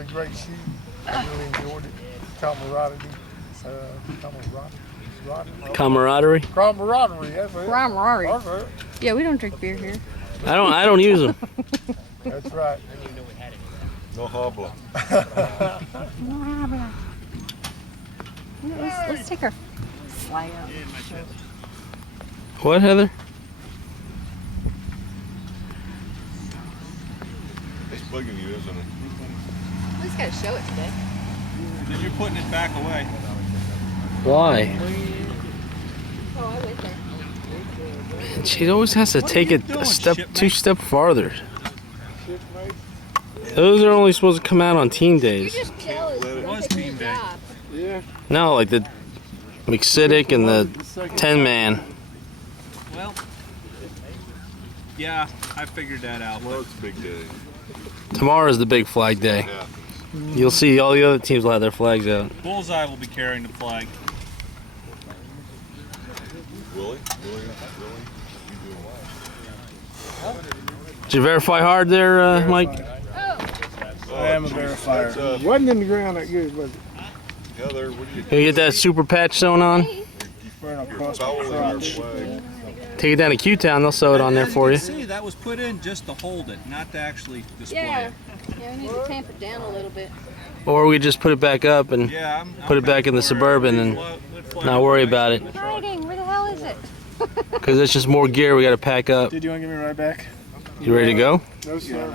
really great shoot. I really enjoyed it. Camaraderie. Camaraderie. Camaraderie. That's it. Camaraderie. That's it. Yeah, we don't drink beer here. I don't use them. That's right. No habla. Let's take our flag out. What, Heather? It's bugging you, isn't it? We just gotta show it today. Then you're putting it back away. Why? Oh, I went there. She always has to take it a step, two step farther. Those are only supposed to come out on team days. You're just jealous. It was team day. Yeah. No, like the McCidic and the 10-man. Well, yeah, I figured that out. Well, it's a big day. Tomorrow's the big flag day. Yeah. You'll see all the other teams will have their flags out. Bullseye will be carrying the flag. Willie? Did you verify hard there, Mike? I am a verifier. Wasn't in the ground that good, was it? Heather, what do you Can you get that super patch sewn on? Burn across my following our crotch. flag? Take it down to Q-Town, they'll sew it on there As for you. can see, that was put in just to hold it, not to actually display Yeah. it. Yeah, we need to tamp it down a little bit. Or we just put it back up and Yeah, put it back in the Suburban and not worry about it. Hiding, where the hell is it? Because it's just more gear we got to pack up. Did you want to give me right back? You ready to go? No, sir.